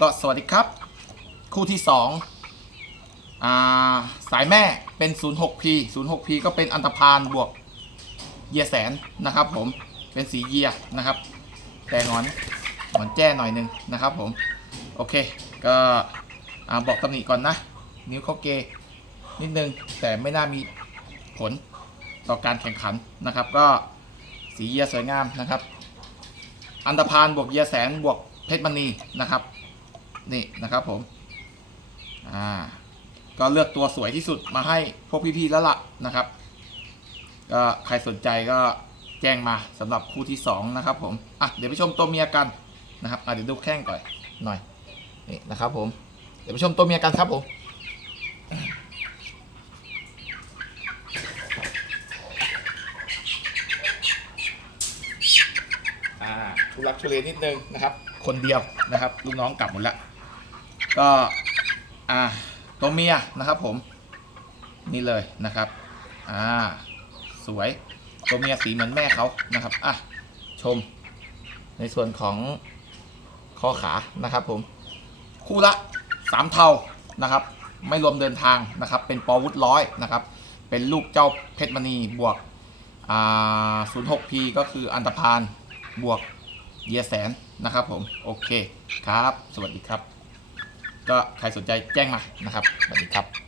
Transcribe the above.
ก็สวัสดีครับ คู่ที่2อ่าสายแม่เป็น 06P 06P ก็เป็นอันตพานบวกเยียแสนนะครับผมเป็นสีเยียนะครับ แต่งอนหงอนแจ้หน่อยหนึงนะครับผม โอเค ก็อบอกตำหนิก่อนนะ นิ้วเขาเกยนิดนึง แต่ไม่น่ามีผลต่อการแข่งขันนะครับ ก็สีเยียสวยงามนะครับ อันดพานบวกเยียแสนบวกเพชรมณีนะครับ นี่นะครับผมอ่าก็เลือกตัวสวยที่สุดมาให้พวกพี่ๆแล้วล่ะนะครับก็ใครสนใจก็แจ้งมาสำหรับคู่ที่ 2 นะครับผมอะเดี๋ยวไปชมตัวเมียกันนะครับอะเดี๋ยวดูแข้งก่อนหน่อยนี่นะครับผมเดี๋ยวไปชมตัวเมียกันครับผมอ่าทุลักทุเลนิดนึงนะครับ คนเดียวนะครับลูกน้องกลับหมดแล้ว ก็อ่าตัวเมียนะครับผมนี่เลยนะครับอ่าสวยตัวเมียสีเหมือนแม่เขานะครับอะชม ในส่วนของข้อขานะครับผมคู่ละสามเท่านะครับ ไม่รวมเดินทางนะครับ เป็นปอวุธร้อยนะครับ เป็นลูกเจ้าเพชรมณีบวกอ่า 06P ก็คืออันตพานบวกเยียแสนนะครับผม โอเคครับ สวัสดีครับ ก็ใครสนใจแจ้งมานะครับสวัสดีครับ